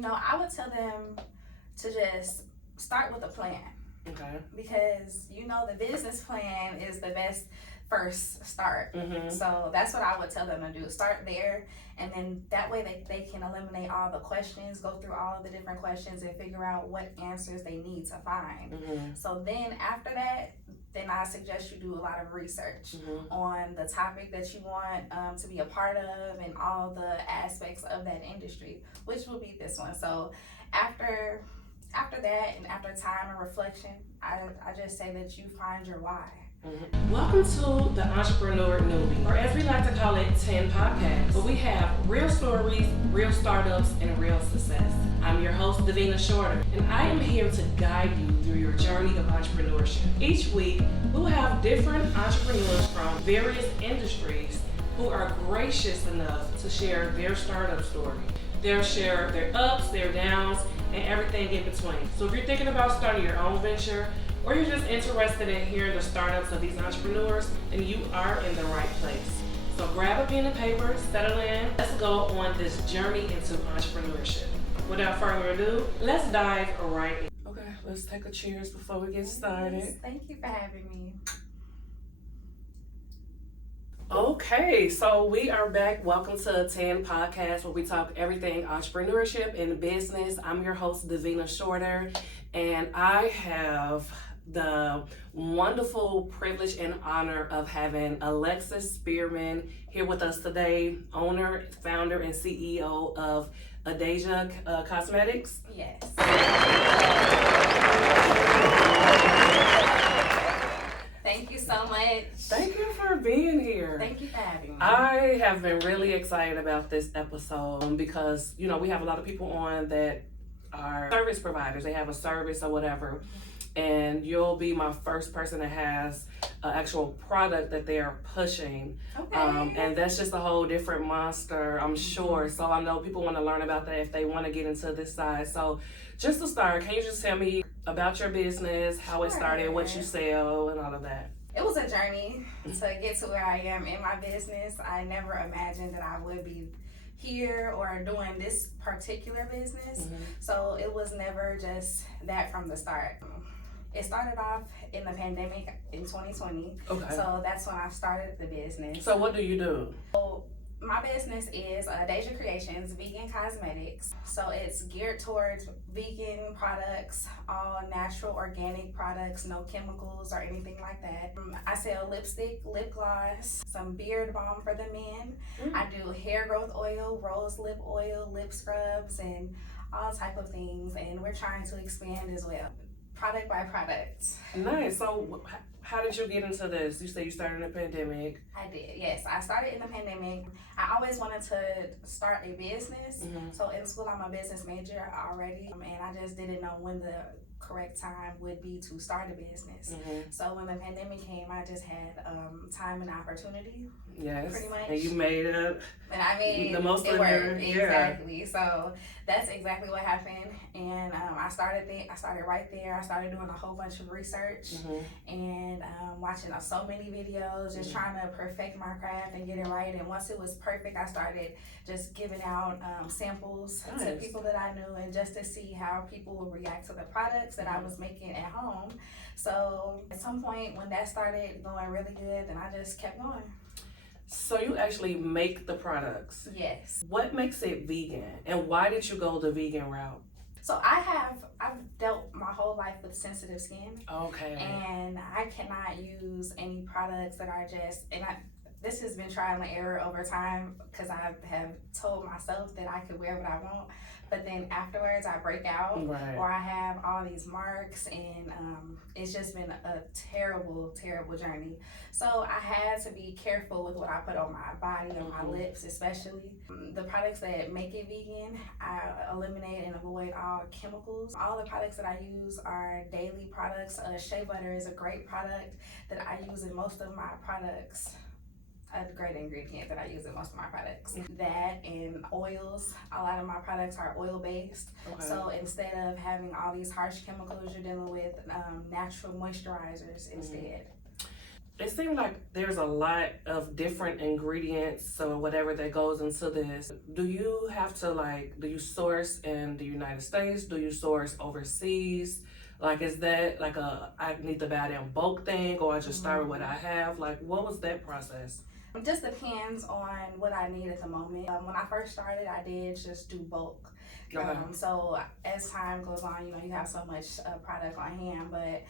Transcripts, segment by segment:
I would tell them to just start with a plan. Okay. Because the business plan is the best first start. Mm-hmm. So that's what I would tell them to do. Start there, and then that way they can eliminate all the questions, go through all of the different questions, and figure out what answers they need to find. Mm-hmm. So then after that, then I suggest you do a lot of research Mm-hmm. on the topic that you want to be a part of and all the aspects of that industry, which will be this one. So after that and after time and reflection, I just say that you find your why. Mm-hmm. Welcome to the Entrepreneur Newbie, or as we like to call it, 10 Podcasts, where we have real stories, real startups, and real success. I'm your host, Davina Shorter, and I am here to guide you through your journey of entrepreneurship. Each week, we'll have different entrepreneurs from various industries who are gracious enough to share their startup story. They'll share their ups, their downs, and everything in between. So if you're thinking about starting your own venture, or you're just interested in hearing the startups of these entrepreneurs, then you are in the right place. So grab a pen and paper, settle in. Let's go on this journey into entrepreneurship. Without further ado, let's dive right in. Okay, let's take a cheers before we get started. Yes, thank you for having me. Okay, so we are back. Welcome to 10 Podcasts, where we talk everything entrepreneurship and business. I'm your host, Davina Shorter, and I have the wonderful privilege and honor of having Alexis Spearman here with us today, owner, founder, and CEO of Adeja Cosmetics. Yes. Thank you so much. Thank you for being here. Thank you for having me. I have been really excited about this episode because, we have a lot of people on that are service providers. They have a service or whatever. And you'll be my first person that has an actual product that they are pushing. Okay. And that's just a whole different monster, I'm sure. So I know people want to learn about that if they want to get into this side. So just to start, can you just tell me about your business, how it started, what you sell, and all of that? It was a journey to get to where I am in my business. I never imagined that I would be here or doing this particular business. Mm-hmm. So it was never just that from the start. It started off in the pandemic in 2020. Okay. So that's when I started the business. So what do you do? So my business is Adeja Creations, vegan cosmetics. So it's geared towards vegan products, all natural, organic products, no chemicals or anything like that. I sell lipstick, lip gloss, some beard balm for the men. I do hair growth oil, rose lip oil, lip scrubs, and all type of things. And we're trying to expand as well, product by product. Nice. So how did you get into this? You say you started in the pandemic. I did, yes. I started in the pandemic. I always wanted to start a business. Mm-hmm. So in school, I'm a business major already, and I just didn't know when the correct time would be to start a business. Mm-hmm. So when the pandemic came, I just had time and opportunity. Yes. Pretty much. And you made it. And I mean, the most it of worked. your, Exactly. So that's exactly what happened. And I started right there. I started doing a whole bunch of research and watching so many videos, just trying to perfect my craft and get it right. And once it was perfect, I started just giving out samples to people that I knew, and just to see how people would react to the products that I was making at home. So at some point when that started going really good, then I just kept going. So you actually make the products. Yes. What makes it vegan, and why did you go the vegan route? So I've dealt my whole life with sensitive skin. Okay. And I cannot use any products that are this has been trial and error over time, because I have told myself that I could wear what I want, but then afterwards I break out, Right. or I have all these marks, and it's just been a terrible, terrible journey. So I had to be careful with what I put on my body, on my lips especially. The products that make it vegan, I eliminate and avoid all chemicals. All the products that I use are daily products. Shea butter is a great product that I use in most of my products. A great ingredient that I use in most of my products. That and oils. A lot of my products are oil based. Okay. So instead of having all these harsh chemicals, you're dealing with natural moisturizers instead. It seems like there's a lot of different ingredients, so whatever that goes into this. Do you have to do you source in the United States? Do you source overseas? Like, is that like I need to buy it in bulk thing, or I just start with what I have? Like, what was that process? It just depends on what I need at the moment. When I first started, I did just do bulk. Okay. So as time goes on, you have so much product on hand, but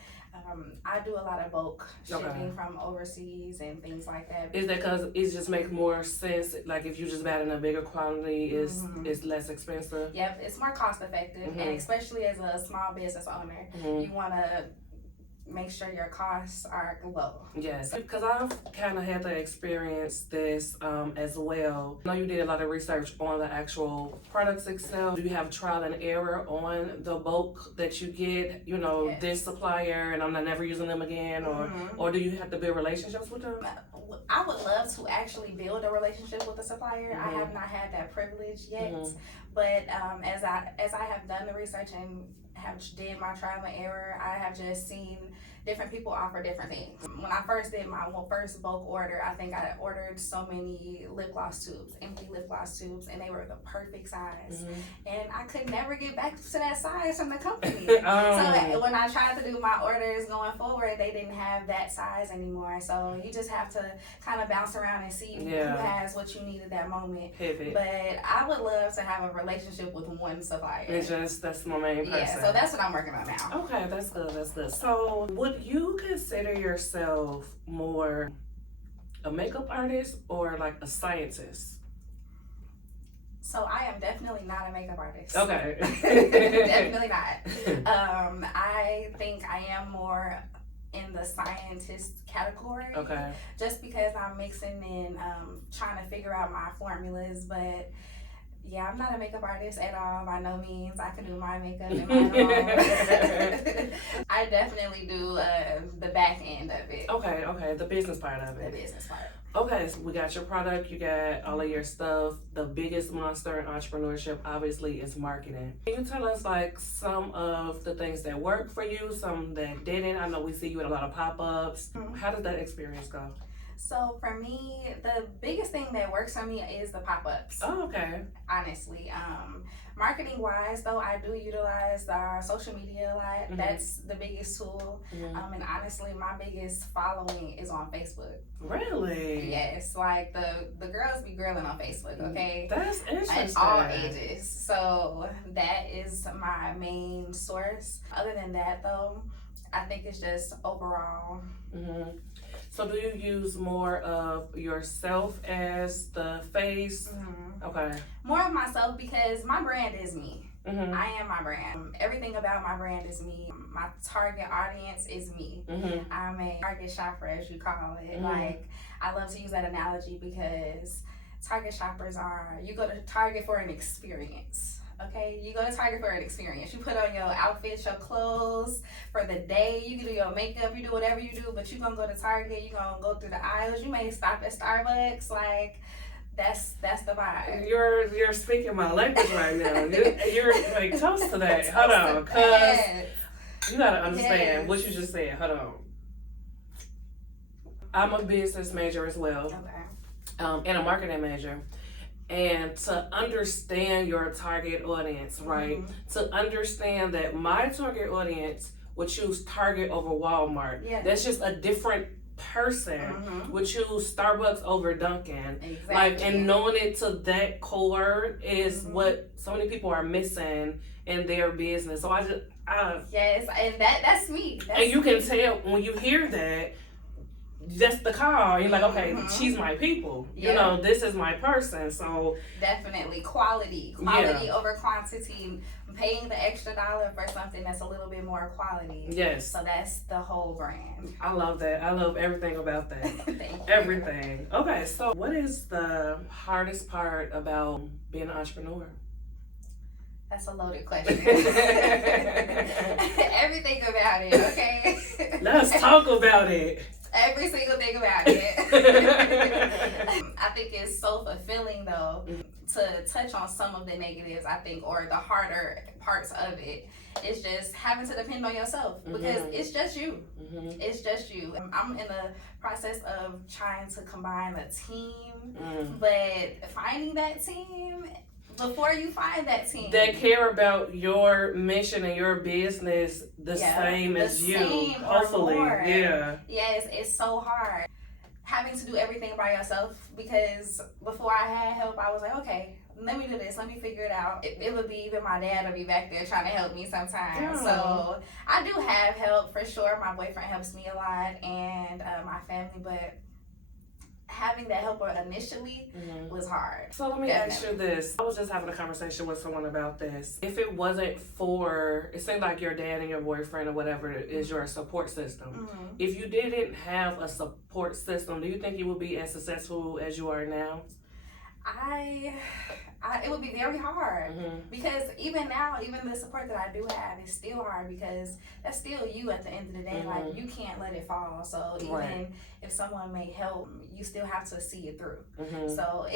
I do a lot of bulk shipping from overseas and things like that. Is that because it just makes more sense? Like, if you just buy it in a bigger quantity, it's less expensive? Yep, it's more cost effective, and especially as a small business owner, you want to make sure your costs are low. Yes, because I've kind of had to experience this as well. I know you did a lot of research on the actual products itself. Do you have trial and error on the bulk that you get? Yes. This supplier, and I'm not never using them again, or do you have to build relationships with them? I would love to actually build a relationship with a supplier. I have not had that privilege yet, but as I have done the research and have did my trial and error, I have just seen different people offer different things. When I first did my first bulk order, I think I ordered so many lip gloss tubes, empty lip gloss tubes, and they were the perfect size. And I could never get back to that size from the company. So when I tried to do my orders going forward, they didn't have that size anymore. So you just have to kind of bounce around and see who has what you need at that moment. Pivot. But I would love to have a relationship with one supplier. That's my main person. Yeah, so that's what I'm working on now. Okay, that's good. So would you consider yourself more a makeup artist or like a scientist? So I am definitely not a makeup artist. Okay. Definitely not. I think I am more in the scientist category. Okay. Just because I'm mixing and trying to figure out my formulas, but yeah, I'm not a makeup artist at all, by no means. I can do my makeup and my own. I definitely do the back end of it. Okay, the business part of it. The business part. Okay, so we got your product, you got all of your stuff. The biggest monster in entrepreneurship, obviously, is marketing. Can you tell us like some of the things that worked for you, some that didn't? I know we see you at a lot of pop-ups. How did that experience go? So for me, the biggest thing that works for me is the pop-ups. Oh, okay. Honestly, marketing wise though, I do utilize our social media a lot. That's the biggest tool. And honestly, my biggest following is on Facebook. Really? Yes, like the girls be grilling on Facebook. Okay, that's interesting. At all ages. So that is my main source. Other than that though, I think it's just overall. So do you use more of yourself as the face? Okay. More of myself because my brand is me. I am my brand. Everything about my brand is me. My target audience is me. I'm a target shopper, as you call it. Like, I love to use that analogy because target shoppers you go to Target for an experience. Okay, you go to Target for an experience. You put on your outfits, your clothes for the day. You can do your makeup, you do whatever you do, but you're gonna go to Target, you're gonna go through the aisles, you may stop at Starbucks. Like, that's the vibe. You're speaking my language right now. You're like toast to that. Hold on, cause you gotta understand what you just said. Hold on. I'm a business major as well. Okay. And a marketing major. And to understand your target audience, right? To understand that my target audience would choose Target over Walmart. Yeah. That's just a different person would choose Starbucks over Dunkin'. Exactly. Like, and knowing it to that core is what so many people are missing in their business. So yes, and that's me. And you can tell when you hear that. That's the call. You're like, okay, she's my people. You know, this is my person. So definitely quality over quantity. Paying the extra dollar for something that's a little bit more quality. Yes. So that's the whole brand. I love that. I love everything about that. Thank you. Everything. Okay, so what is the hardest part about being an entrepreneur? That's a loaded question. Everything about it, okay? Let's talk about it. Every single thing about it. I think it's so fulfilling though to touch on some of the negatives, I think, or the harder parts of it, it's just having to depend on yourself because it's just you. It's just you. I'm in the process of trying to combine a team, but finding that team, before you find that team that care about your mission and your business the same as you, hopefully. Yes, it's so hard having to do everything by yourself, because before I had help, I was like, okay, let me do this, let me figure it out. It would be even my dad would be back there trying to help me sometimes. So I do have help for sure. My boyfriend helps me a lot, and my family, but having that help initially was hard. So let me ask you this. I was just having a conversation with someone about this. If it wasn't for, it seemed like your dad and your boyfriend or whatever is your support system. If you didn't have a support system, do you think you would be as successful as you are now? It would be very hard because even now, even the support that I do have is still hard because that's still you at the end of the day. Like, you can't let it fall. So even if someone may help, you still have to see it through. So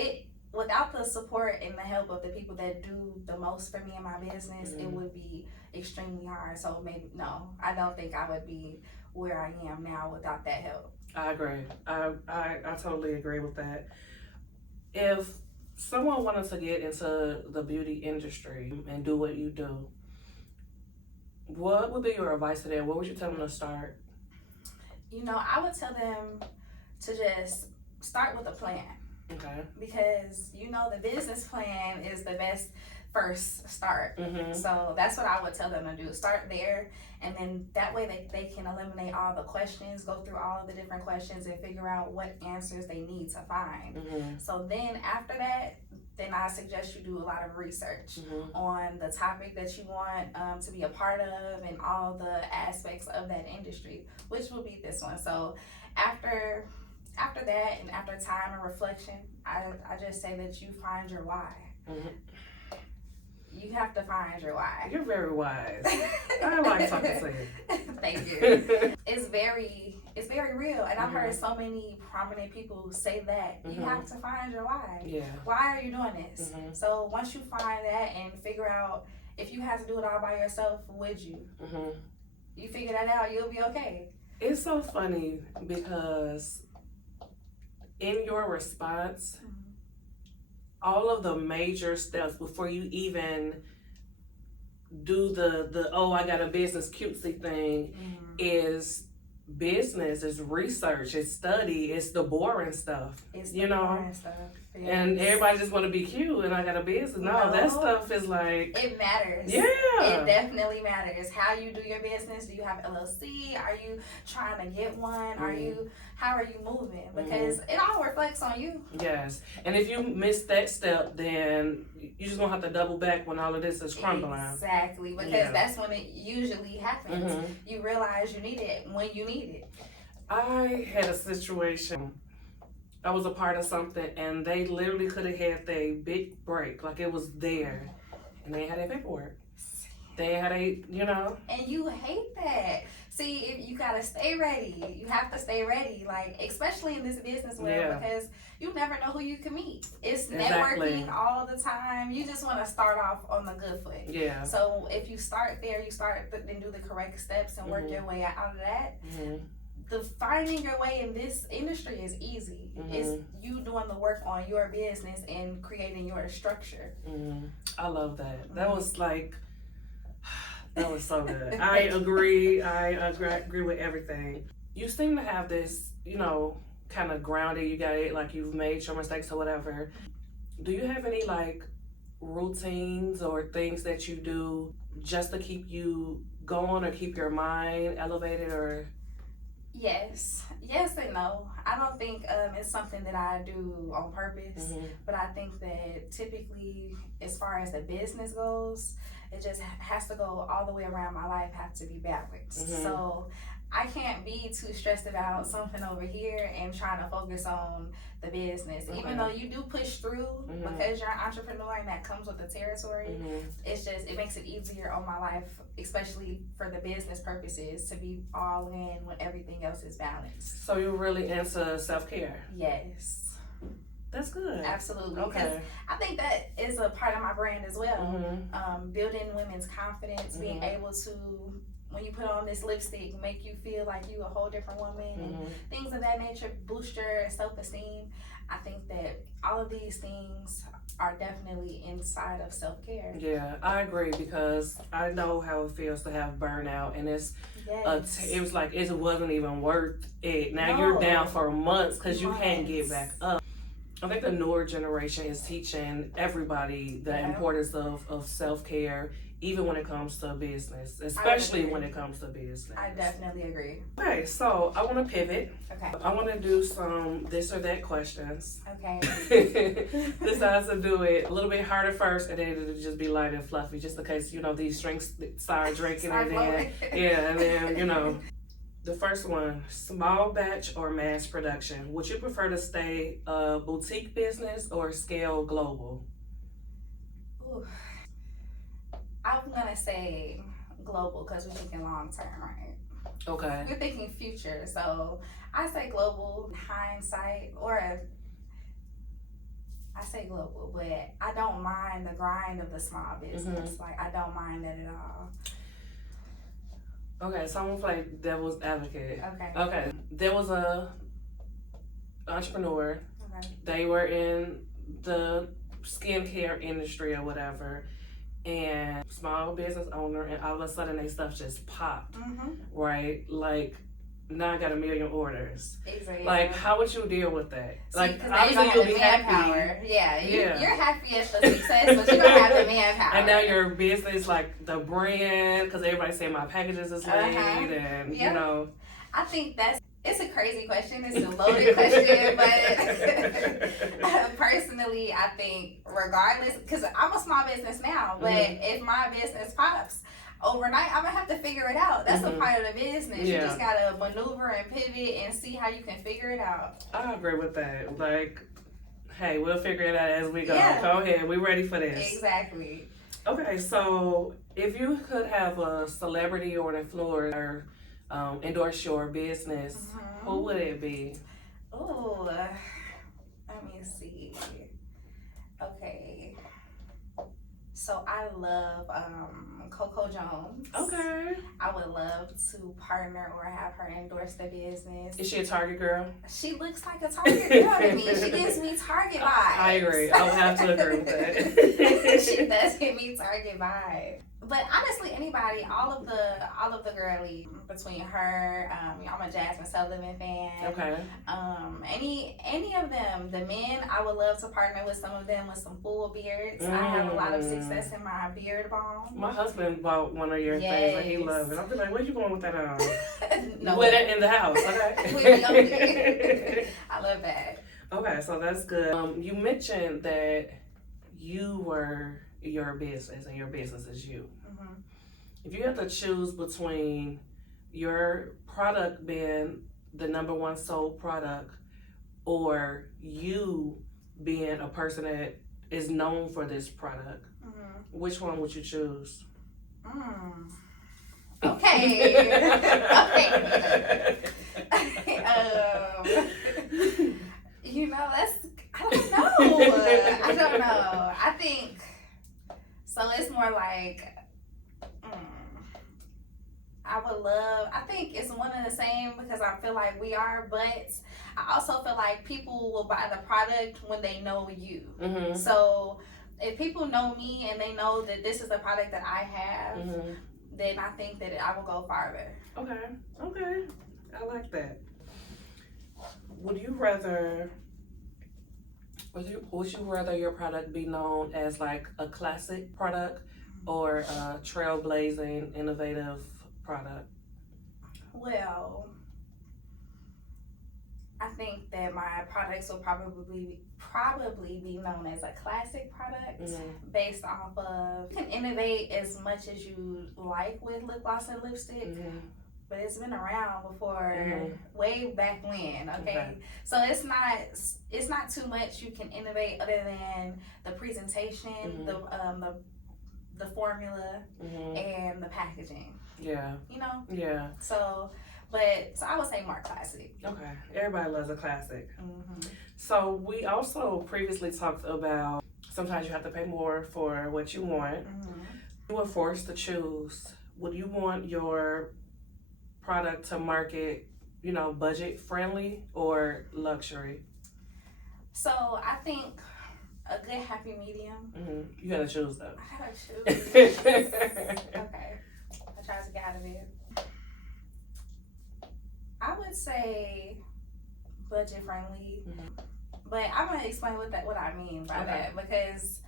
without the support and the help of the people that do the most for me in my business, it would be extremely hard. So maybe, no, I don't think I would be where I am now without that help. I agree. I totally agree with that. If someone wanted to get into the beauty industry and do what you do, what would be your advice to them? What would you tell them to start? You know, I would tell them to just start with a plan. Okay. Because, you know, the business plan is the best first start. So that's what I would tell them to do. Start there, and then that way they can eliminate all the questions, go through all of the different questions and figure out what answers they need to find. So then after that, then I suggest you do a lot of research on the topic that you want to be a part of and all the aspects of that industry, which will be this one. So after that, and after time and reflection, I just say that you find your why. You have to find your why. You're very wise. I like talking to you. Thank you. It's very real, and I've heard so many prominent people say that you have to find your why. Why are you doing this? So once you find that and figure out if you have to do it all by yourself, would you? You figure that out, you'll be okay. It's so funny because in your response, all of the major steps before you even do the oh, I got a business cutesy thing is business, it's research, it's study, it's the boring stuff. It's the boring stuff. Yes. And everybody just want to be cute and I got a business. No, that stuff is like... It matters. Yeah. It definitely matters. How you do your business. Do you have LLC? Are you trying to get one? How are you moving? Because it all reflects on you. Yes. And if you miss that step, then you just gonna have to double back when all of this is crumbling. Exactly. Because that's when it usually happens. You realize you need it when you need it. I had a situation. I was a part of something and they literally could have had their big break. Like, it was there. And they had their paperwork. They had And you hate that. See, you gotta stay ready. You have to stay ready, like, especially in this business world, because you never know who you can meet. It's networking all the time. You just want to start off on the good foot. Yeah. So if you start there, then do the correct steps and work your way out of that. The finding your way in this industry is easy. It's you doing the work on your business and creating your structure. I love that. That was like, that was so good. I agree. I agree with everything. You seem to have this, kind of grounded. You got it, like you've made your mistakes or whatever. Do you have any like routines or things that you do just to keep you going or keep your mind elevated or? Yes and no. I don't think it's something that I do on purpose, but I think that typically, as far as the business goes, it just has to go all the way around my life, have to be balanced. So I can't be too stressed about something over here and trying to focus on the business. Even though you do push through because you're an entrepreneur and that comes with the territory, it's just, it makes it easier on my life, especially for the business purposes, to be all in when everything else is balanced. So you're really into self-care? Yes. That's good. Absolutely. Okay. I think that is a part of my brand as well. Mm-hmm. Building women's confidence, being able to, when you put on this lipstick, make you feel like you a whole different woman and things of that nature, boost your self-esteem. I think that all of these things are definitely inside of self-care. Yeah, I agree because I know how it feels to have burnout, and it's it was like it wasn't even worth it. Now you're down for months because you can't get back up. I think the newer generation is teaching everybody the importance of self-care, even when it comes to business, especially when it comes to business. I definitely agree. Okay, so I want to pivot. Okay. I want to do some this or that questions. Okay. This has to do it a little bit harder first, and then it'll just be light and fluffy, just in case, these drinks start drinking, and then, the first one, small batch or mass production. Would you prefer to stay a boutique business or scale global? Ooh. I'm gonna say global because we're thinking long term, right? Okay. We're thinking future, so I say global. Hindsight, I say global, but I don't mind the grind of the small business. Like, I don't mind that at all. Okay, so I'm gonna play devil's advocate. Okay. There was a entrepreneur. Okay. They were in the skincare industry or whatever, and small business owner, and all of a sudden they stuff just popped. Right? Like, now I got 1 million orders. Exactly. Like, how would you deal with that? See, like, obviously you'll be happy. You're happy at the success, but you don't have the manpower. And now your business, like the brand, because everybody's saying my packages is late, and I think it's a crazy question. It's a loaded question, but personally, I think regardless, because I'm a small business now, but if my business pops overnight, I'm gonna have to figure it out. That's a part of the business. You just gotta maneuver and pivot and see how you can figure it out. I agree with that. Like, hey, we'll figure it out as we go. Yeah. Go ahead, we ready for this. Exactly. Okay, so if you could have a celebrity or an influencer endorse your business, who would it be? Oh, let me see. Okay. So I love Coco Jones. Okay. I would love to partner or have her endorse the business. Is she a Target girl? She looks like a Target girl to me. She gives me Target vibes. I agree. I would have to agree with that. She does give me Target vibes. But honestly, anybody, all of the girlies, between her, I'm a Jasmine Sullivan fan. Okay. Any of them, the men, I would love to partner with some of them with some full beards. I have a lot of success in my beard balm. My husband bought one of your things and he loved it. I'll be like, where you going with that on? No, with it in the house, okay? I love that. Okay, so that's good. You mentioned that you were your business and your business is you. If you have to choose between your product being the #1 sold product or you being a person that is known for this product, which one would you choose? Okay. I don't know. I think so. It's more like I think it's one and the same because I feel like we are, but I also feel like people will buy the product when they know you. So if people know me and they know that this is the product that I have, then I think that I will go farther. Okay. I like that. Would you rather your product be known as like a classic product or a trailblazing, innovative product? Well, I think that my products will probably be known as a classic product based off of, you can innovate as much as you like with lip gloss and lipstick, but it's been around before, way back when, okay? So it's not too much you can innovate other than the presentation, the formula, and the packaging. Yeah. You know? Yeah. So But so I would say more classic. Okay, everybody loves a classic. Mm-hmm. So we also previously talked about sometimes you have to pay more for what you want. Mm-hmm. You were forced to choose. Would you want your product to market, budget friendly or luxury? So I think a good happy medium. Mm-hmm. You gotta choose though. I gotta choose. Okay, I try to get out of it. I would say budget friendly, Mm-hmm. but I'm gonna explain what I mean by that, because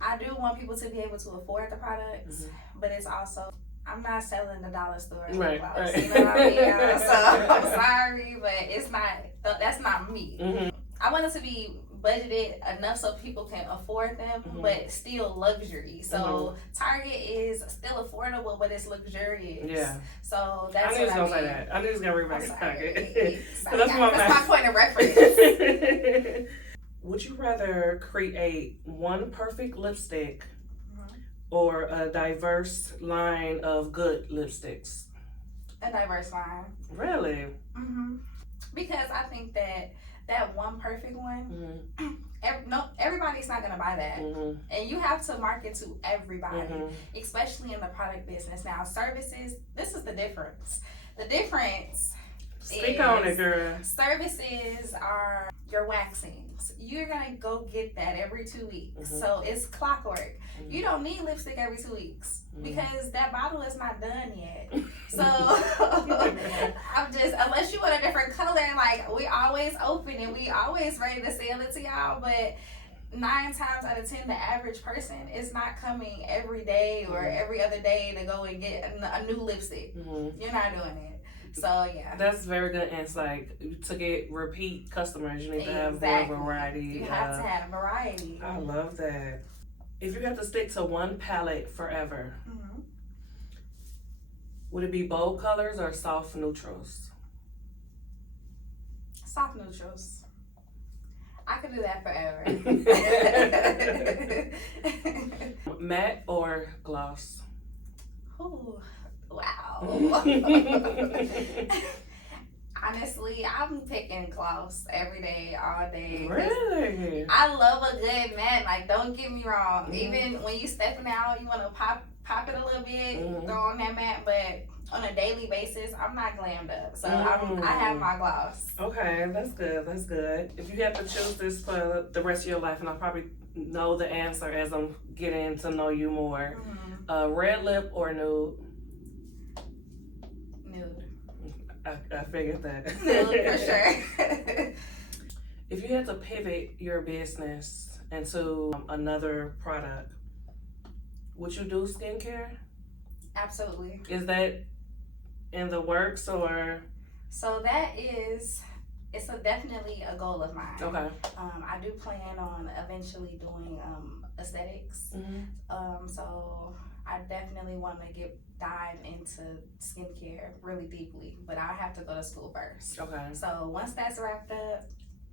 I do want people to be able to afford the products, but it's also I'm not selling the dollar store Right. You know what I mean? So I'm sorry, but it's not. That's not me. Mm-hmm. I want it to be budgeted enough so people can afford them, but still luxury. So Target is still affordable, but it's luxurious. Yeah. So that's I knew what he was I gonna mean. say that. I knew he was gonna bring back his Target. That's my point of reference. Would you rather create one perfect lipstick or a diverse line of good lipsticks? A diverse line. Really? Mm-hmm. Because I think that one perfect one, everybody's not gonna buy that, and you have to market to everybody, especially in the product business. Now, services, this is the difference. The difference Speak on it, girl. Services are your waxings. You're gonna go get that every 2 weeks, so it's clockwork. You don't need lipstick every 2 weeks because that bottle is not done yet. So I'm just, unless you want a different color, like we always open and we always ready to sell it to y'all, but 9 times out of 10, the average person is not coming every day or every other day to go and get a new lipstick. You're not doing it. So yeah, that's very good insight. To get repeat customers, you need to have more variety. You have to have variety. I love that. If you have to stick to one palette forever, would it be bold colors or soft neutrals? Soft neutrals. I could do that forever. Matte or gloss? Ooh. Wow. Honestly, I'm picking gloss every day, all day. Really? I love a good matte. Like, don't get me wrong. Even when you stepping out, you want to pop it a little bit, throw on that matte. But on a daily basis, I'm not glammed up. So I have my gloss. Okay, that's good. That's good. If you have to choose this for the rest of your life, and I'll probably know the answer as I'm getting to know you more, red lip or nude? Nude. I figured that. Nude, for sure. If you had to pivot your business into another product, would you do skincare? Absolutely. Is that in the works or? So it's definitely a goal of mine. Okay. I do plan on eventually doing aesthetics. So I definitely want to dive into skincare really deeply, but I have to go to school first. Okay. So once that's wrapped up,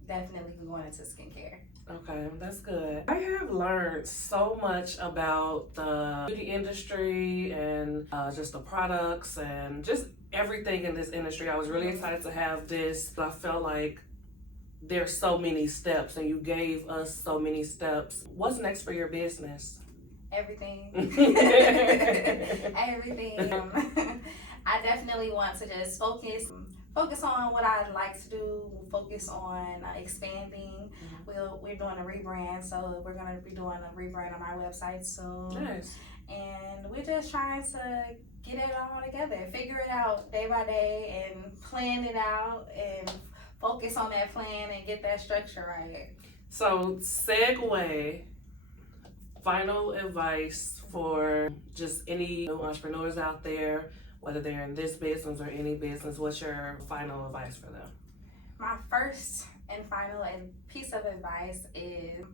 definitely going into skincare. Okay, that's good. I have learned so much about the beauty industry and just the products and just everything in this industry. I was really excited to have this. I felt like there's so many steps and you gave us so many steps. What's next for your business? Everything. Everything. I definitely want to just focus on what I like to do, focus on expanding. We're doing a rebrand, so we're going to be doing a rebrand on our website soon. Nice. And we're just trying to get it all together, figure it out day by day and plan it out and focus on that plan and get that structure right. So, segue, final advice for just any new entrepreneurs out there, whether they're in this business or any business. What's your final advice for them? My first and final piece of advice is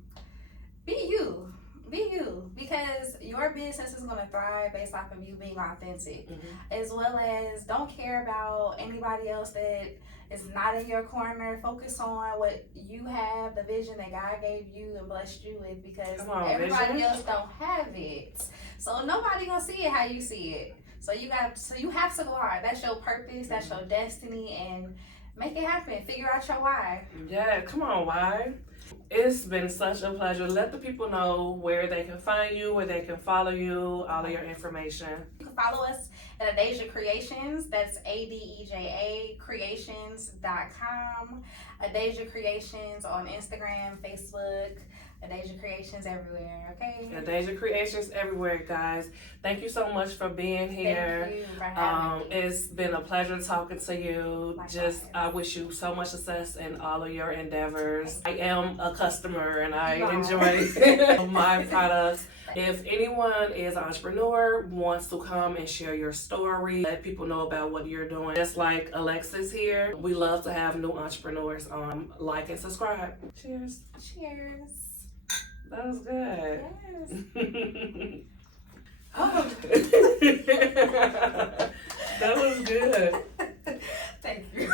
be you. Be you, because your business is going to thrive based off of you being authentic, as well as don't care about anybody else that is not in your corner. Focus on what you have, the vision that God gave you and blessed you with, because everybody else don't have it. So nobody going to see it how you see it. So you have to go hard. That's your purpose. That's your destiny, and make it happen. Figure out your why. Yeah, come on, why? It's been such a pleasure. Let the people know where they can find you, where they can follow you, all of your information. You can follow us at Adeja Creations. That's ADEJA Creations.com. Adeja Creations on Instagram, Facebook. Adeja Creations everywhere, okay? Adeja Creations everywhere, guys. Thank you so much for being here. Thank you for having me. It's been a pleasure talking to you. Likewise. I wish you so much success in all of your endeavors. I am a customer and I enjoy my products. If anyone is an entrepreneur, wants to come and share your story, let people know about what you're doing. Just like Alexis here, we love to have new entrepreneurs on. Like and subscribe. Cheers. Cheers. That was good. Yes. Oh. That was good. Thank you.